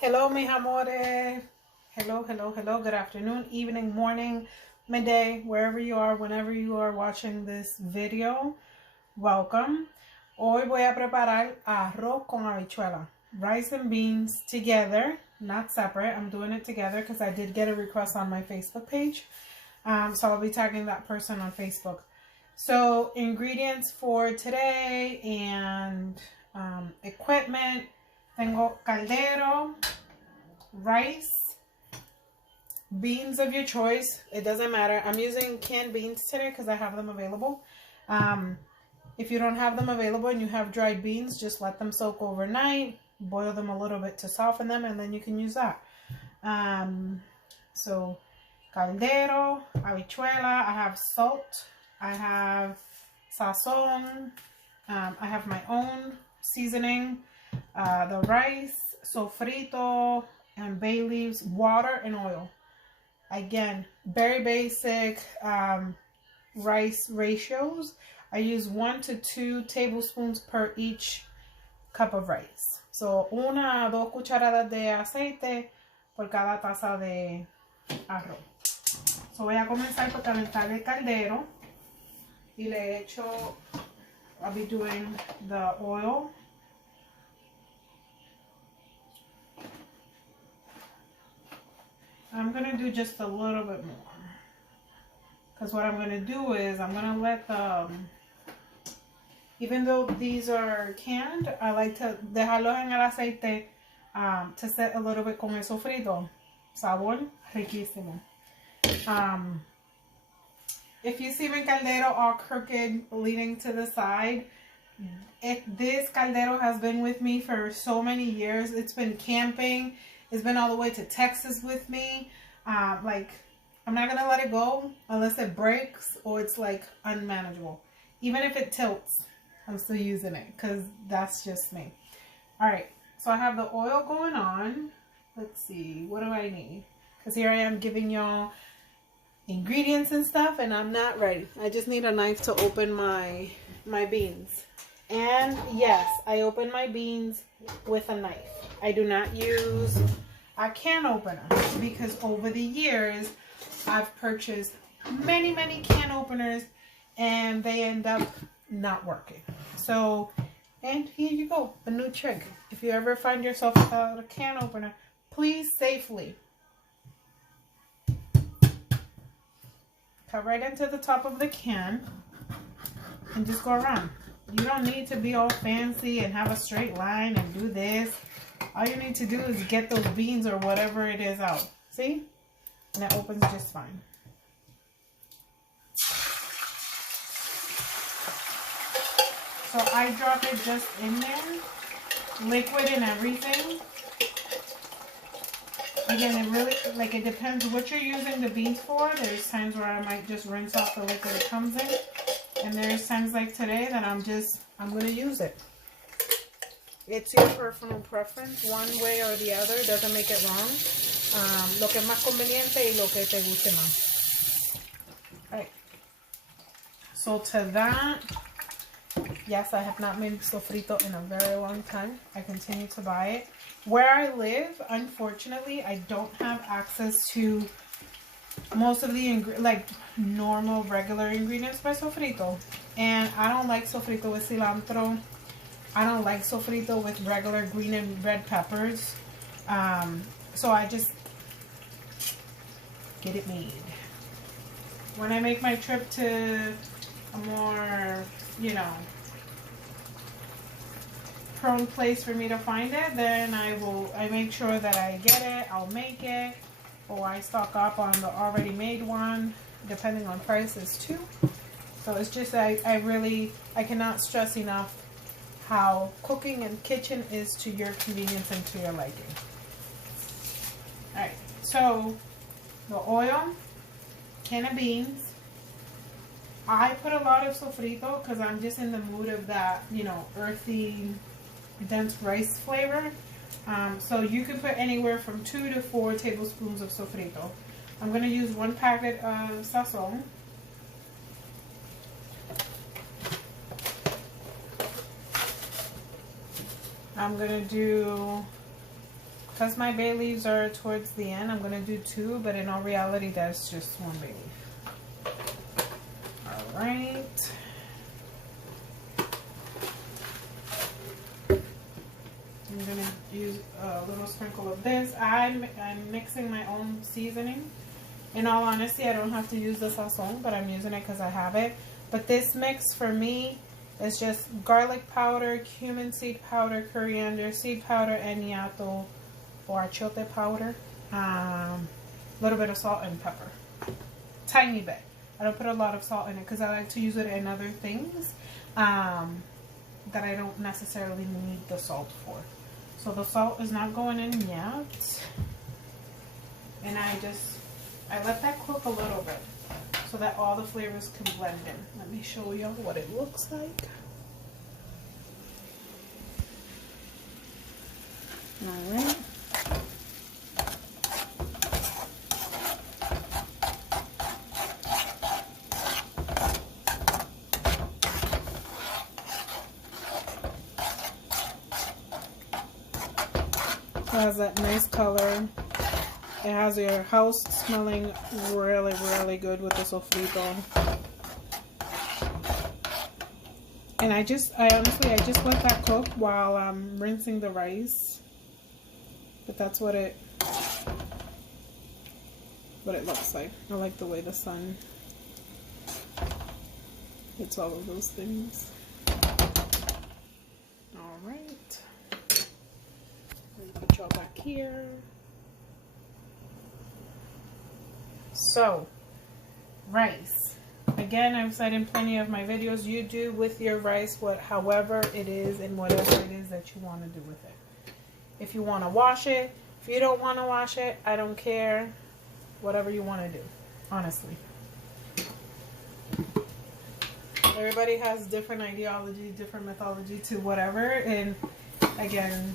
Hello, mis amores. Hello, hello, hello. Good afternoon, evening, morning, midday, wherever you are, whenever you are watching this video. Welcome. Hoy voy a preparar arroz con habichuela. Rice and beans together, not separate. I'm doing it together because I did get a request on my Facebook page. So I'll be tagging that person on Facebook. So ingredients for today and equipment. Tengo caldero, rice, beans of your choice. It doesn't matter. I'm using canned beans today because I have them available. If you don't have them available and you have dried beans, just let them soak overnight. Boil them a little bit to soften them, and then you can use that. So caldero, habichuela. I have salt. I have sazon. I have my own seasoning. The rice, sofrito, and bay leaves, water, and oil. Again, very basic rice ratios. I use 1 to 2 tablespoons per each cup of rice. So, 1 a 2 cucharadas de aceite por cada taza de arroz. So, voy a comenzar por calentar el caldero. Y le echo, I'll be doing the oil. I'm going to do just a little bit more. Because what I'm going to do is I'm going to let the, even though these are canned, I like to dejarlos en el aceite to set a little bit con el sofrito. Sabor riquísimo. If you see my caldero all crooked leaning to the side, this caldero has been with me for so many years. It's been camping. It's been all the way to Texas with me. Like, I'm not going to let it go unless it breaks or it's like unmanageable. Even if it tilts, I'm still using it because that's just me. All right, so I have the oil going on. Let's see, what do I need? Because here I am giving y'all ingredients and stuff and I'm not ready. I just need a knife to open my beans. And yes, I open my beans with a knife. I do not use a can opener because over the years I've purchased many can openers and they end up not working. So, and here you go, a new trick. If you ever find yourself without a can opener, please safely cut right into the top of the can and just go around. You don't need to be all fancy and have a straight line and do this. All you need to do is get those beans or whatever it is out. See? And it opens just fine. So I drop it just in there. Liquid and everything. Again, it really, like, it depends what you're using the beans for. There's times where I might just rinse off the liquid it comes in. And there's times like today that I'm going to use it. It's your personal preference, one way or the other. Doesn't make it wrong. Lo que es más conveniente y lo que te guste más. Alright. So to that, yes, I have not made sofrito in a very long time. I continue to buy it. Where I live, unfortunately, I don't have access to most of the like normal regular ingredients by sofrito. And I don't like sofrito with cilantro. I don't like sofrito with regular green and red peppers. So I just get it made. When I make my trip to a more, you know, prone place for me to find it, then I make sure that I get it, I'll make it, or I stock up on the already made one, depending on prices too. So it's just, I cannot stress enough how cooking and kitchen is to your convenience and to your liking. Alright, so the oil, can of beans. I put a lot of sofrito because I'm just in the mood of that, you know, earthy, dense rice flavor. So you can put anywhere from 2 to 4 tablespoons of sofrito. I'm going to use 1 packet of sazon. I'm going to do because my bay leaves are towards the end, I'm gonna do 2, but in all reality, that's just 1 bay leaf. All right. I'm gonna use a little sprinkle of this. I'm mixing my own seasoning. In all honesty, I don't have to use the sazon, but I'm using it because I have it. But this mix for me is just garlic powder, cumin seed powder, coriander seed powder, eniato or achiote powder, a little bit of salt and pepper, tiny bit. I don't put a lot of salt in it because I like to use it in other things that I don't necessarily need the salt for. So the salt is not going in yet, and I let that cook a little bit so that all the flavors can blend in. Let me show you what it looks like. All right. It has that nice color. It has your house smelling really, really good with the sofrito. And I honestly just let that cook while I'm rinsing the rice. But that's what it looks like. I like the way the sun hits all of those things. All right. Put y'all back here. So, rice. Again, I've said in plenty of my videos, you do with your rice however it is and whatever it is that you want to do with it. If you want to wash it, if you don't want to wash it, I don't care. Whatever you want to do, honestly. Everybody has different ideology, different mythology to whatever, and again,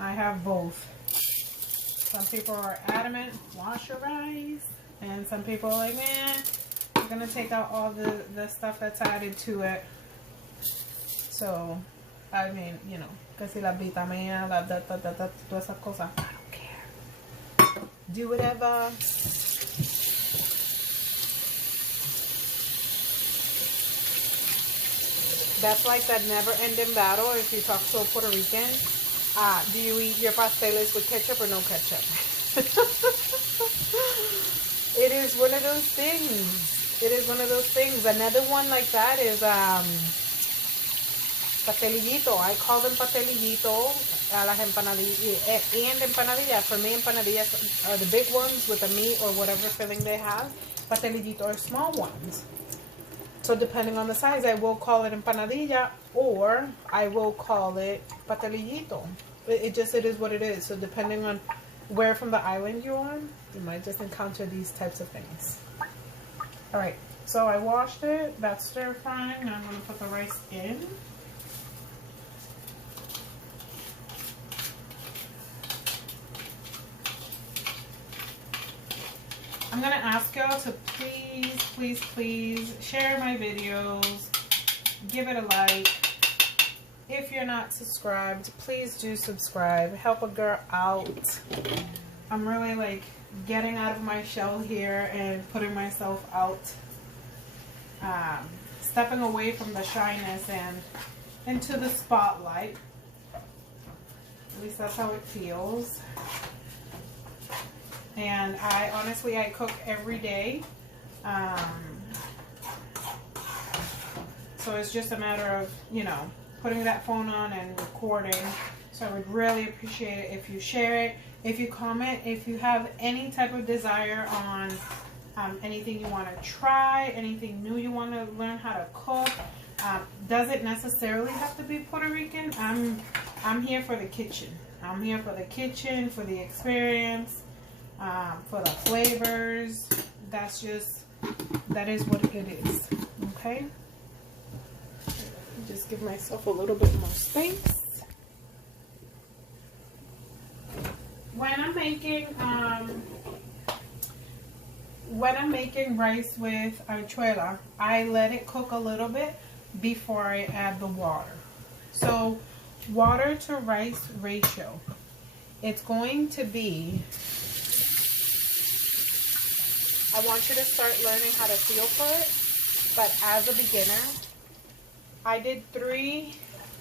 I have both. Some people are adamant, wash your rice, and some people are like, man, I'm gonna take out all the stuff that's added to it. So, I mean, you know, que si la vitamina, todas esas cosas, I don't care. Do whatever. That's like that never-ending battle if you talk to a Puerto Rican. Do you eat your pasteles with ketchup or no ketchup? It is one of those things. It is one of those things. Another one like that is pastelillito. I call them pastelillito. Las empanadillas and empanadillas. For me, empanadillas are the big ones with the meat or whatever filling they have. Pastelillito are small ones. So depending on the size, I will call it empanadilla or I will call it pastelillito. It is what it is. So depending on where from the island you're on, you might just encounter these types of things. All right, so I washed it. That's stir frying. Now I'm going to put the rice in. I'm going to ask y'all to please share my videos. Give it a like. If you're not subscribed, please do subscribe. Help a girl out. I'm really like getting out of my shell here and putting myself out. Stepping away from the shyness and into the spotlight. At least that's how it feels. And I cook every day. So it's just a matter of, you know, putting that phone on and recording. So I would really appreciate it if you share it, if you comment, if you have any type of desire on anything you want to try, anything new you want to learn how to cook. Doesn't necessarily have to be Puerto Rican. I'm here for the kitchen. I'm here for the kitchen, for the experience. For the flavors. That is what it is. Okay, just give myself a little bit more space. When I'm making rice with habichuela, I let it cook a little bit before I add the water. So water to rice ratio It's going to be, I want you to start learning how to feel for it, but as a beginner, I did 3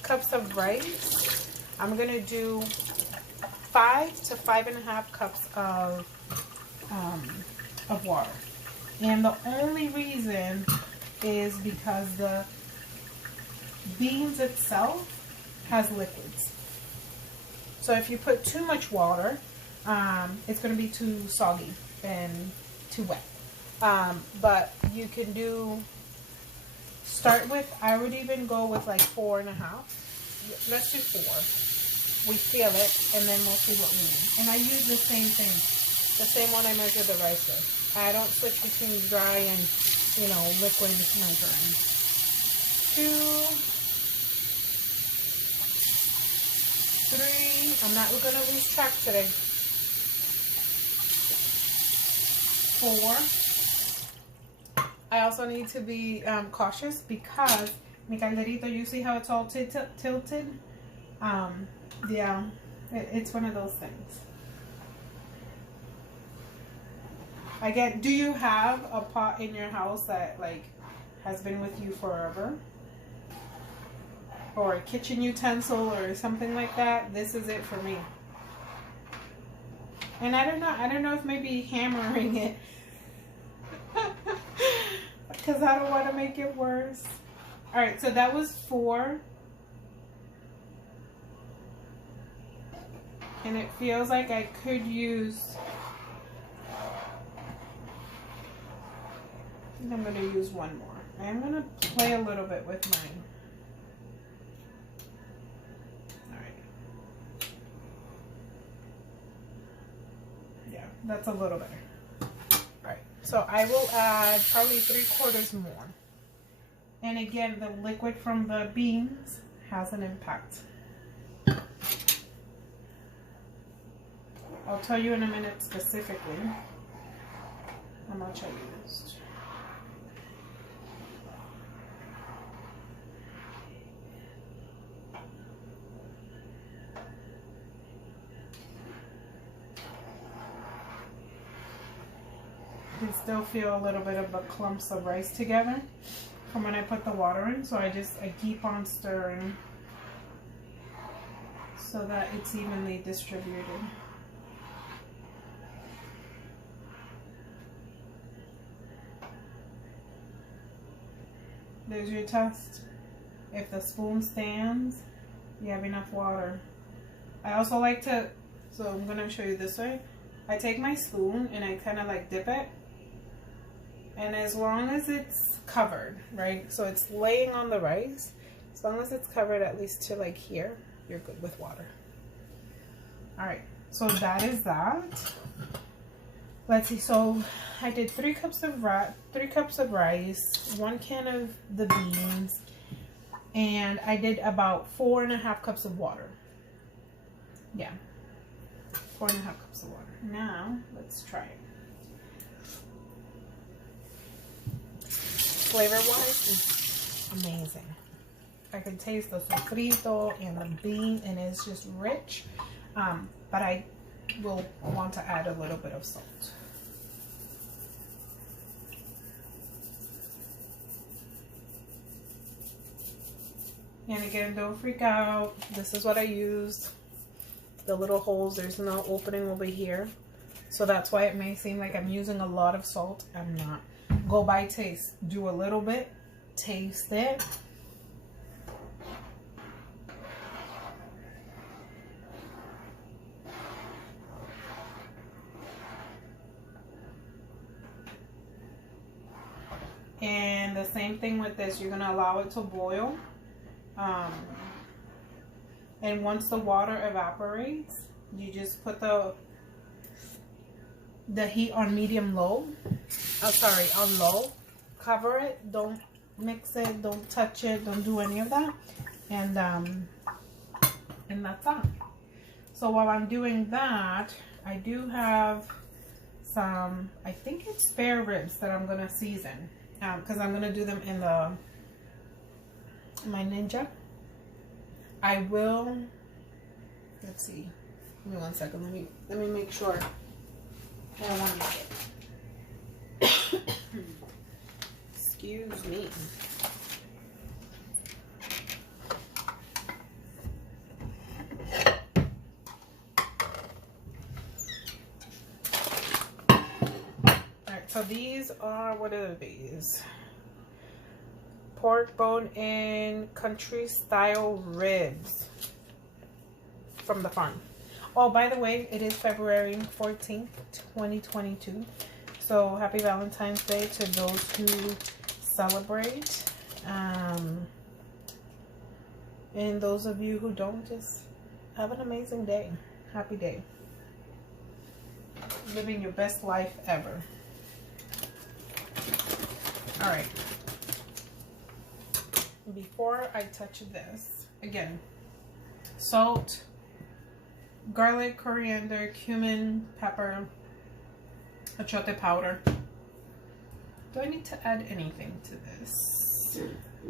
cups of rice. I'm going to do 5 to 5.5 cups of water. And the only reason is because the beans itself has liquids. So if you put too much water, it's going to be too soggy and too wet. But you can start with, I would even go with like 4.5. Let's do 4. We feel it, and then we'll see what we need. And I use the same thing, the same one I measure the rice with. I don't switch between dry and, you know, liquid measuring. 2, 3, I'm not going to lose track today. 4. I also need to be cautious because mi calderito, you see how it's all tilted? Yeah, it's one of those things. Again, do you have a pot in your house that like has been with you forever? Or a kitchen utensil or something like that? This is it for me. And I don't know if maybe hammering it because I don't want to make it worse. All right, so that was 4. And it feels like I could use, I think I'm going to use 1 more. I'm going to play a little bit with mine. All right. Yeah, that's a little better. All right, so I will add probably 3/4 more. And again, the liquid from the beans has an impact. I'll tell you in a minute specifically how much I used. You can still feel a little bit of the clumps of rice together from when I put the water in, so I keep on stirring so that it's evenly distributed. There's your test. If the spoon stands, you have enough water. I also like to, so I'm going to show you this way. I take my spoon and I kind of like dip it. And as long as it's covered, right? So it's laying on the rice. As long as it's covered at least to like here, you're good with water. All right, so that is that. Let's see, so I did 3 cups of rice, 1 can of the beans, and I did about 4.5 cups of water. Yeah, 4.5 cups of water. Now, let's try it. Flavor-wise, it's amazing. I can taste the sofrito and the bean, and it's just rich, but I will want to add a little bit of salt. And again, don't freak out. This is what I used. The little holes, there's no opening over here. So that's why it may seem like I'm using a lot of salt. I'm not. Go by taste. Do a little bit. Taste it. And the same thing with this. You're going to allow it to boil. And once the water evaporates, you just put the heat on medium-low. Oh, sorry, on low. Cover it. Don't mix it. Don't touch it. Don't do any of that. And that's that. So while I'm doing that, I do have some, I think it's spare ribs that I'm gonna season, because I'm gonna do them in my Ninja. I will, let's see, Give me 1 second. Let me make sure. I don't want to make it. Excuse me. Alright, so these are, what are these? Pork bone in country style ribs from the farm. Oh, by the way, it is February 14th, 2022. So happy Valentine's Day to those who celebrate. And those of you who don't, just have an amazing day. Happy day. Living your best life ever. All right. Before I touch this, again, salt, garlic, coriander, cumin, pepper, achiote powder. Do I need to add anything to this?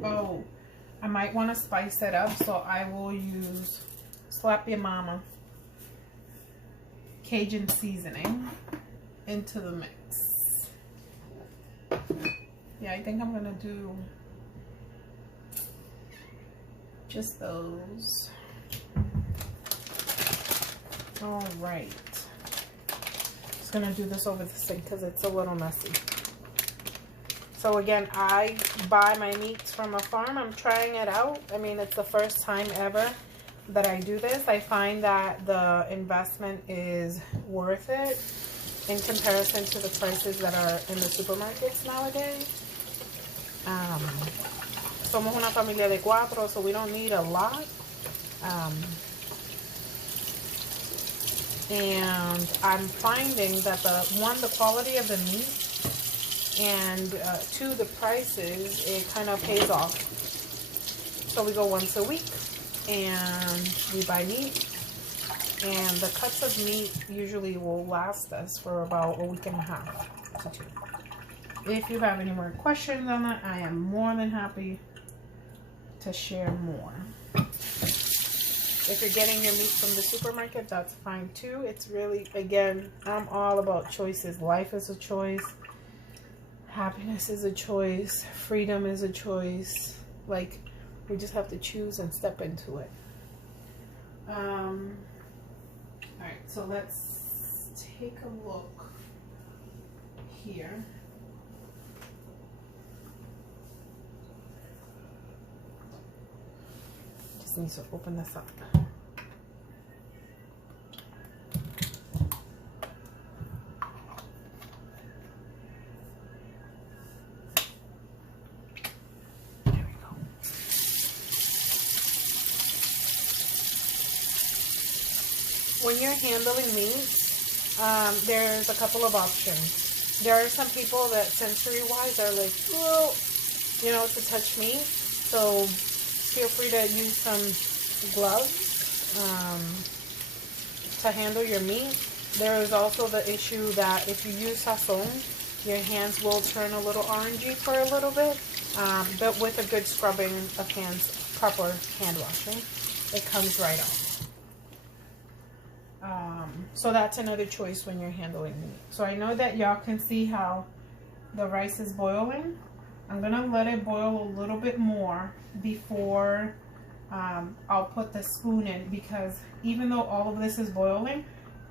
Oh, I might want to spice it up, so I will use Slap Your Mama Cajun seasoning into the mix. Yeah, I think I'm gonna do just those. All right, just gonna do this over the sink because it's a little messy. So again, I buy my meats from a farm. I'm trying it out. I mean, it's the first time ever that I do this. I find that the investment is worth it in comparison to the prices that are in the supermarkets nowadays. Somos una familia de 4, so we don't need a lot. And I'm finding that the quality of the meat, and 2, the prices, it kind of pays off. So we go once a week and we buy meat, and the cuts of meat usually will last us for about a week and a half to 2. If you have any more questions on that, I am more than happy to share more. If you're getting your meat from the supermarket, that's fine too. It's really, again, I'm all about choices. Life is a choice. Happiness is a choice. Freedom is a choice. Like, we just have to choose and step into it. All right, so let's take a look here. Just need to open this up. When you're handling meat, there's a couple of options. There are some people that sensory-wise are like, oh, you know, to touch meat. So feel free to use some gloves to handle your meat. There is also the issue that if you use sazon, your hands will turn a little orangey for a little bit. But with a good scrubbing of hands, proper hand washing, it comes right off. So that's another choice when you're handling meat. So I know that y'all can see how the rice is boiling. I'm gonna let it boil a little bit more before I'll put the spoon in, because even though all of this is boiling,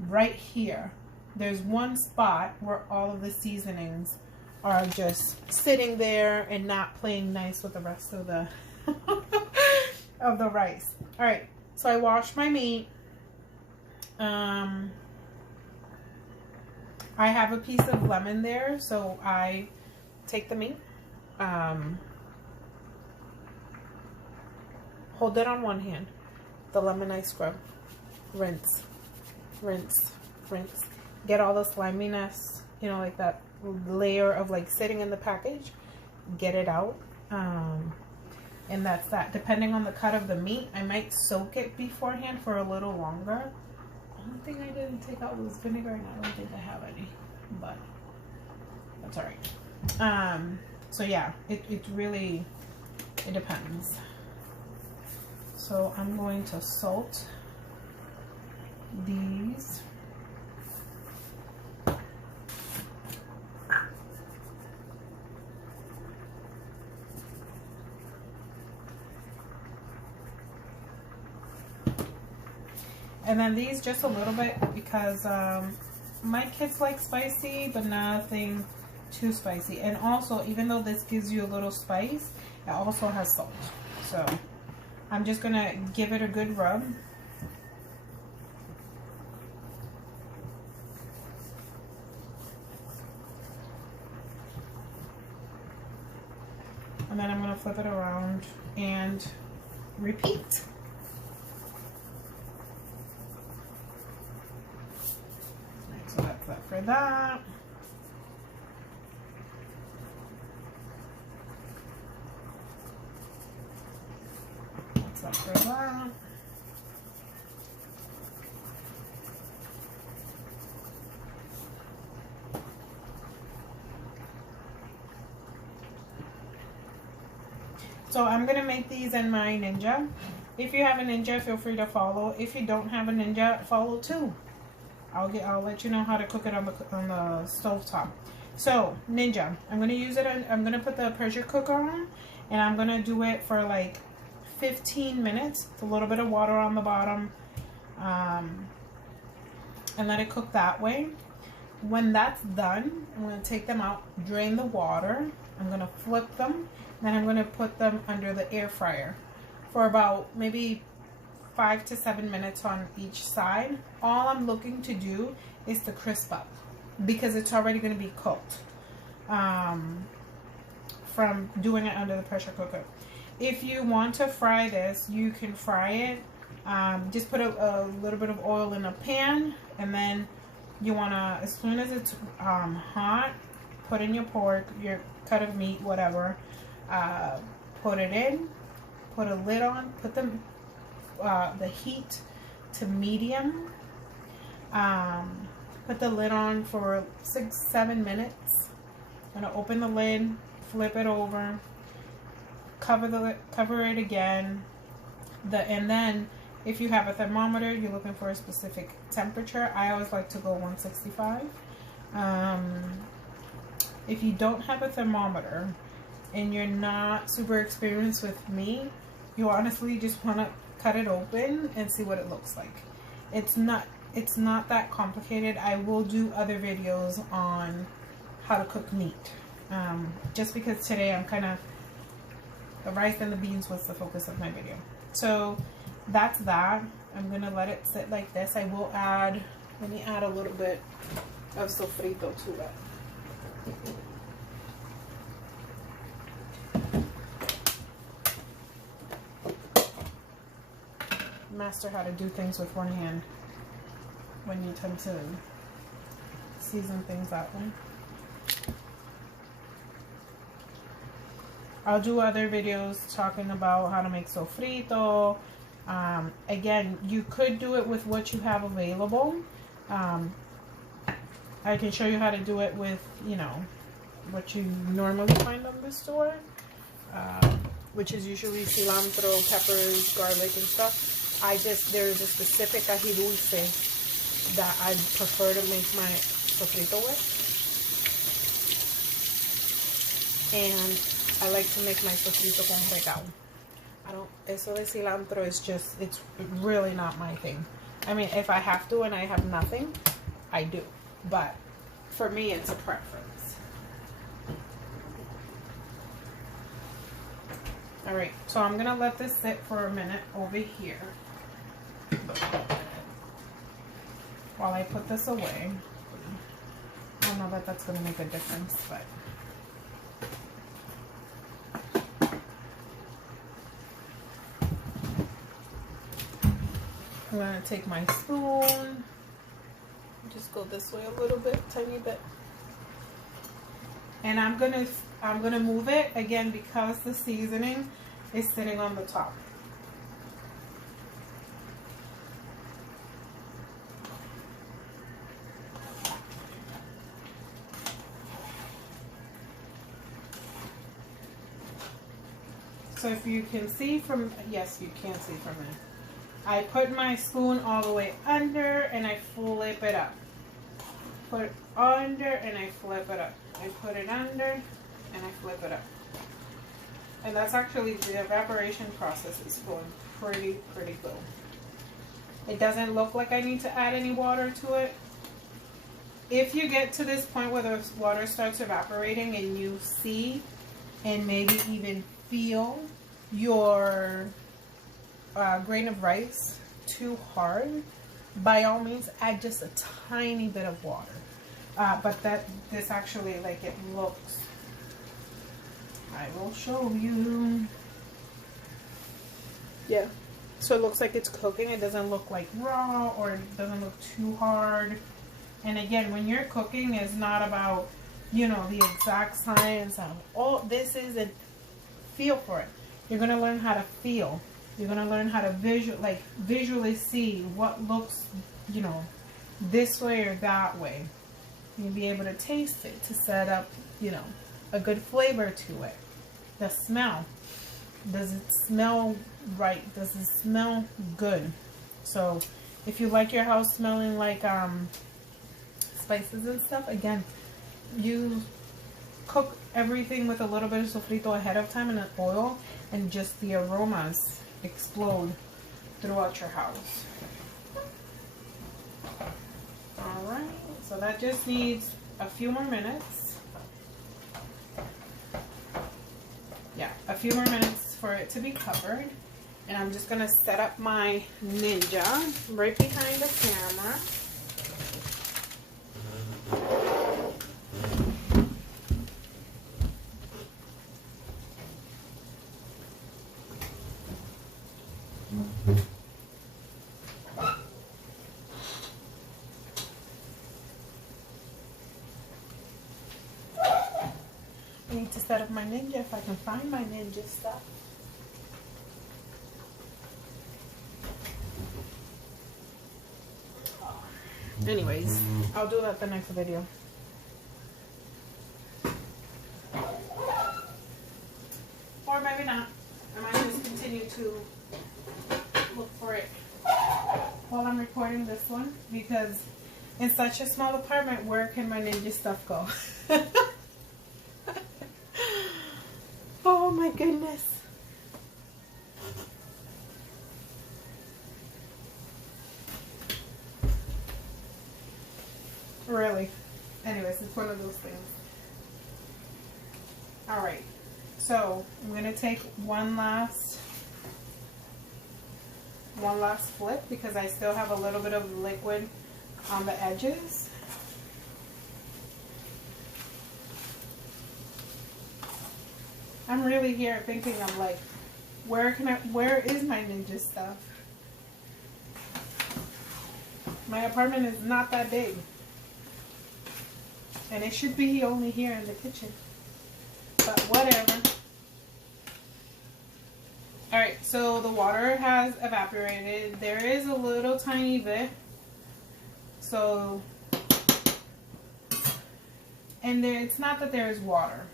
right here, there's one spot where all of the seasonings are just sitting there and not playing nice with the rest of the of the rice. All right, so I washed my meat. I have a piece of lemon there, so I take the meat, hold it on one hand, the lemon I scrub, rinse, rinse, rinse, get all the sliminess, you know, like that layer of like sitting in the package, get it out, and that's that. Depending on the cut of the meat, I might soak it beforehand for a little longer. One thing I didn't take out was vinegar, and I don't think I have any, but that's all right. So yeah, it really, it depends. So I'm going to salt these. And then these just a little bit because my kids like spicy, but nothing too spicy. And also, even though this gives you a little spice, it also has salt. So I'm just gonna give it a good rub. And then I'm gonna flip it around and repeat. So that's that for that. That's that for that. So I'm gonna make these in my Ninja. If you have a Ninja, feel free to follow. If you don't have a Ninja, follow too. I'll let you know how to cook it on the stove top. So Ninja, I'm gonna use it. I'm gonna put the pressure cooker on, and I'm gonna do it for like 15 minutes. With a little bit of water on the bottom, and let it cook that way. When that's done, I'm gonna take them out, drain the water. I'm gonna flip them, then I'm gonna put them under the air fryer for about maybe 5 to 7 minutes on each side. All I'm looking to do is to crisp up because it's already going to be cooked from doing it under the pressure cooker. If you want to fry this, you can fry it. Just put a little bit of oil in a pan, and then you want to, as soon as it's hot, put in your pork, your cut of meat, whatever, put it in, put a lid on, put them the heat to medium. Put the lid on for 6-7 minutes. I'm gonna open the lid, flip it over, cover it again. And then if you have a thermometer, you're looking for a specific temperature. I always like to go 165. If you don't have a thermometer and you're not super experienced with meat, you honestly just want to cut it open and see what it looks like. It's not that complicated. I will do other videos on how to cook meat. Just because today I'm kind of, the rice and the beans was the focus of my video. So that's that. I'm gonna let it sit like this. I will add, let me add a little bit of sofrito to it. Master how to do things with one hand when you tend to season things that way. I'll do other videos talking about how to make sofrito. Again, you could do it with what you have available. I can show you how to do it with, you know, what you normally find on the store, which is usually cilantro, peppers, garlic, and stuff. There's a specific ají dulce that I prefer to make my sofrito with. And I like to make my sofrito con regao. Eso de cilantro is just, it's really not my thing. I mean, if I have to and I have nothing, I do. But for me, it's a preference. Alright, so I'm going to let this sit for a minute over here while I put this away. I don't know that that's going to make a difference, but I'm going to take my spoon, just go this way a little bit, tiny bit, and I'm going to move it again because the seasoning is sitting on the top. So if you can see from, yes, you can see from it. I put my spoon all the way under and I flip it up. Put it under and I flip it up. I put it under and I flip it up. And that's actually, the evaporation process is going pretty good. It doesn't look like I need to add any water to it. If you get to this point where the water starts evaporating and you see and maybe even feel your grain of rice too hard, by all means add just a tiny bit of water. But this actually, like, it looks, I will show you. Yeah, so it looks like it's cooking. It doesn't look like raw, or it doesn't look too hard. And again, when you're cooking, it's not about, you know, the exact science of, oh, this is a feel for it. You're going to learn how to feel. You're going to learn how to visually see what looks, you know, this way or that way. You'll be able to taste it to set up, you know, a good flavor to it. The smell. Does it smell right? Does it smell good? So if you like your house smelling like spices and stuff, again, you cook everything with a little bit of sofrito ahead of time in the oil, and just the aromas explode throughout your house. Alright, so that just needs a few more minutes. Yeah, a few more minutes for it to be covered. And I'm just going to set up my Ninja right behind the camera. I need to set up my Ninja if I can find my Ninja stuff. Anyways, I'll do that the next video. Or maybe not. I might just continue to look for it while I'm recording this one, because in such a small apartment, where can my Ninja stuff go? Oh my goodness. Really. Anyways, it's one of those things. Alright. So I'm going to take one last flip, because I still have a little bit of liquid on the edges. I'm really here thinking of, like, where is my Ninja stuff? My apartment is not that big. And it should be only here in the kitchen. But whatever. Alright, so the water has evaporated. There is a little tiny bit. So, and it's not that there is water.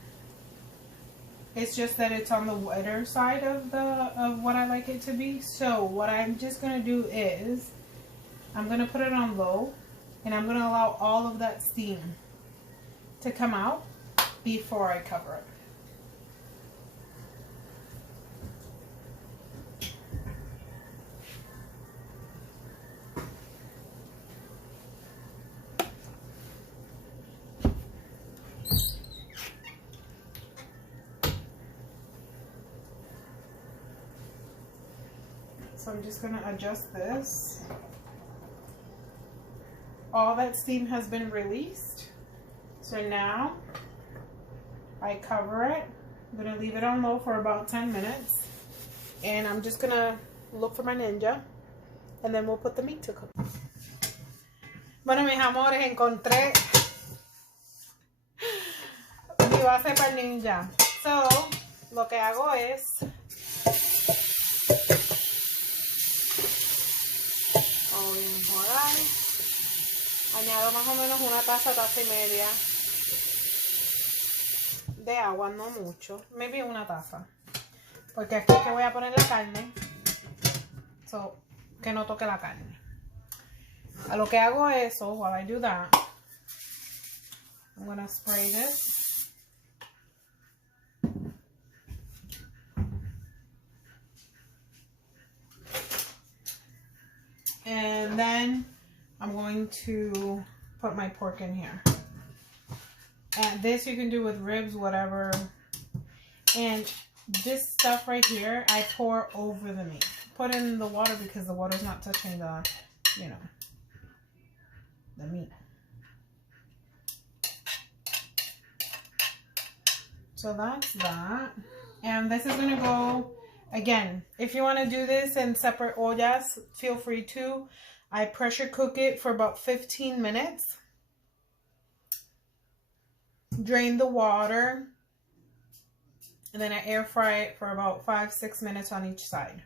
It's just that it's on the wetter side of what I like it to be. So what I'm just going to do is, I'm going to put it on low, and I'm going to allow all of that steam to come out before I cover it. So I'm just going to adjust this. All that steam has been released. So now I cover it. I'm going to leave it on low for about 10 minutes. And I'm just going to look for my Ninja. And then we'll put the meat to cook. Bueno, mis amores, encontré mi base para el Ninja. So, lo que hago es añado más o menos una taza y media de agua, no mucho, maybe una taza, porque aquí es que voy a poner la carne, so, que no toque la carne. A lo que hago eso, while I do that, I'm gonna spray this. And then I'm going to put my pork in here. And this you can do with ribs, whatever. And this stuff right here, I pour over the meat. Put in the water because the water's not touching the, you know, the meat. So that's that. And this is gonna go, again, if you wanna do this in separate ollas, feel free to. I pressure cook it for about 15 minutes. Drain the water. And then I air fry it for about 5-6 minutes on each side.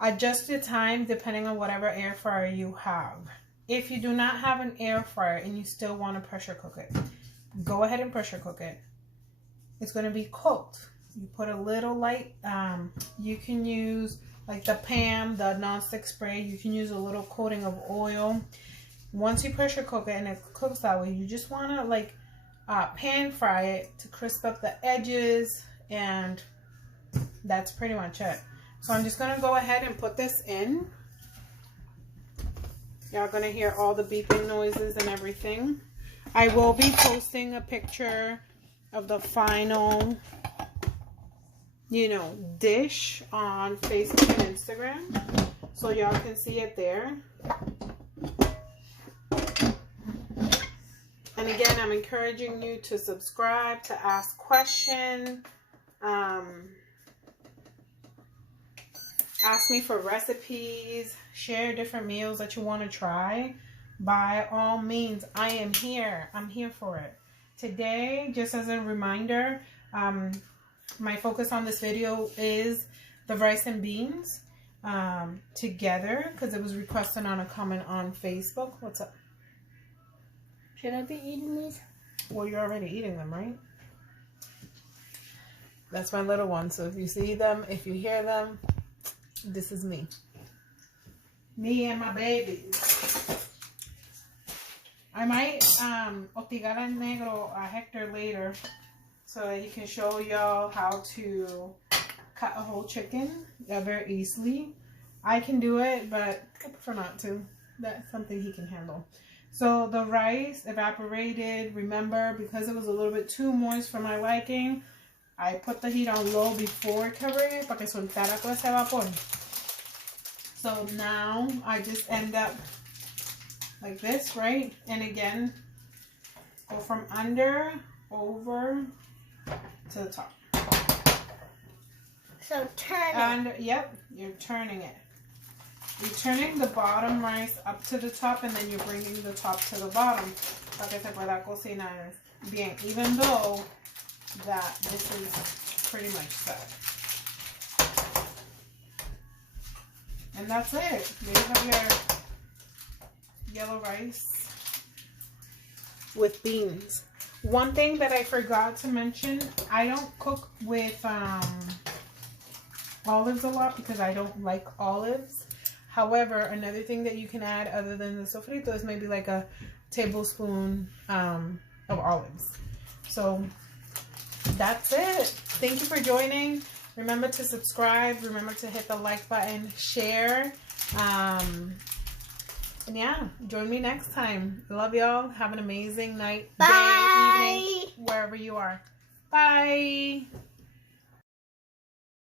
Adjust the time depending on whatever air fryer you have. If you do not have an air fryer and you still want to pressure cook it, go ahead and pressure cook it. It's going to be cooked. You put a little light, you can use like the Pam, the non-stick spray, you can use a little coating of oil. Once you pressure cook it and it cooks that way, you just want to like pan fry it to crisp up the edges, and that's pretty much it. So I'm just gonna go ahead and put this in. Y'all gonna hear all the beeping noises and everything. I will be posting a picture of the final, you know, dish on Facebook and Instagram, so y'all can see it there. And again, I'm encouraging you to subscribe, to ask questions, ask me for recipes, share different meals that you want to try. By all means, I am here. I'm here for it. Today, just as a reminder, my focus on this video is the rice and beans together, because it was requested on a comment on Facebook. What's up? Should I be eating these? Well, you're already eating them, right? That's my little one. So if you see them, if you hear them, this is me. Me and my babies. I might hostigar al negro, a Hector, later, so that he can show y'all how to cut a whole chicken very easily. I can do it, but I prefer not to. That's something he can handle. So the rice evaporated, remember, because it was a little bit too moist for my liking, I put the heat on low before covering it para que soltara todo ese vapor. So now I just end up like this, right? And again, go from under, over to the top. So turn it. And yep, you're turning it. You're turning the bottom rice up to the top, and then you're bringing the top to the bottom para que se pueda cocinar bien, even though that this is pretty much set. And that's it. You have your yellow rice with beans. One thing that I forgot to mention, I don't cook with olives a lot because I don't like olives. However, another thing that you can add other than the sofrito is maybe like a tablespoon of olives. So that's it. Thank you for joining. Remember to subscribe. Remember to hit the like button, share. And yeah, join me next time. Love y'all. Have an amazing night, Bye. day, evening, wherever you are. Bye.